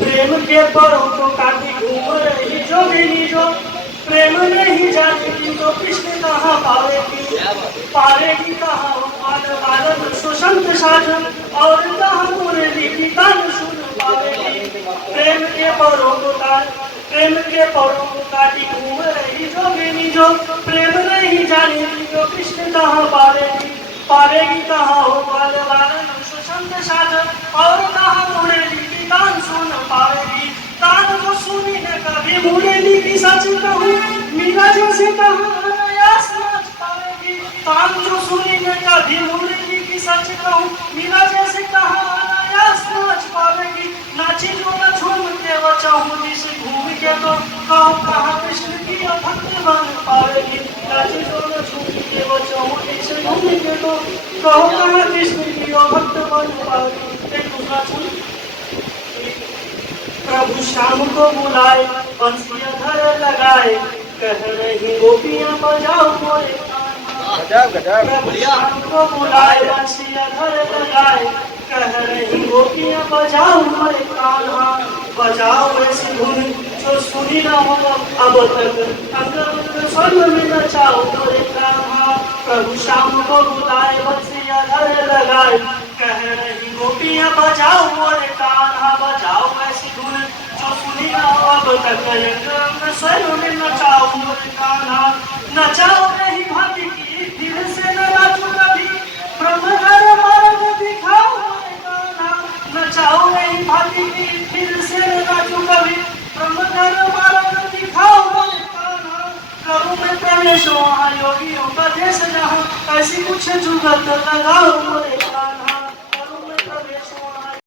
प्रेम के परों को काटी घूम रही जोगिनी जो प्रेम नहीं जानती तो कृष्ण कहाँ पावेगी पावेगी कहाँ बाल बालन सुशंत साधन और कहाँ मुरली की गान सुन पावेगी प्रेम के परों को प्रेम के परों को काटी घूम रही जोगिनी जो प्रेम नहीं जानती तो कृष्ण कहाँ पावेगी पावेगी कहाँ हो बाल बालन सुशंत साधन और कहाँ मुरली की गान सुन पावेगी कान को सुनी न कभी मुरली की सच कहूँ मीरा जैसे कहाँ नया समझ पावेगी कान जो सुनी न कभी मुरली की सच कहूँ मीरा जैसे कहाँ नया समझ पावेगी नाची जो न झूम के वो चाहूँ से घूम के तो कहो कहाँ कृष्ण की भक्त बन पावेगी नाची जो न झूम के वो चाहूँ से घूम के तो कहो कहाँ कृष्ण की भक्त बन पावेगी एक दूसरा सुन प्रभु शाम को बुलाए बंसिया धर लगाए कह रही गोपियां बजाओ मोरे प्रभु शाम को बुलाए बंसिया धर लगाए कह रही गोपियां बजाओ मोरे कान्हा बजाओ ऐसी धुन जो सुनी ना हो अब तक अंग स्वर्ग में नचाओ मोरे कान्हा प्रभु शाम को बुलाए बंसिया धर लगाए कह रही गोपियां बजाओ मोरे कान्हा बजाओ ऐसी धुन जो सुनी ना हो अब तक अंग स्वर्ग में नचाओ मोरे कान्हा नचाओ नहीं भाभी की दिल से न नाचो कभी ब्रह्म घर मार्ग दिखाओ मोरे कान्हा नचाओ नहीं भाभी की दिल से न नाचो कभी ब्रह्म घर मार्ग दिखाओ मोरे कान्हा करूं मैं प्रवेश वहाँ योगियों का देश जहाँ ऐसी कुछ जुगत लगाओ मोरे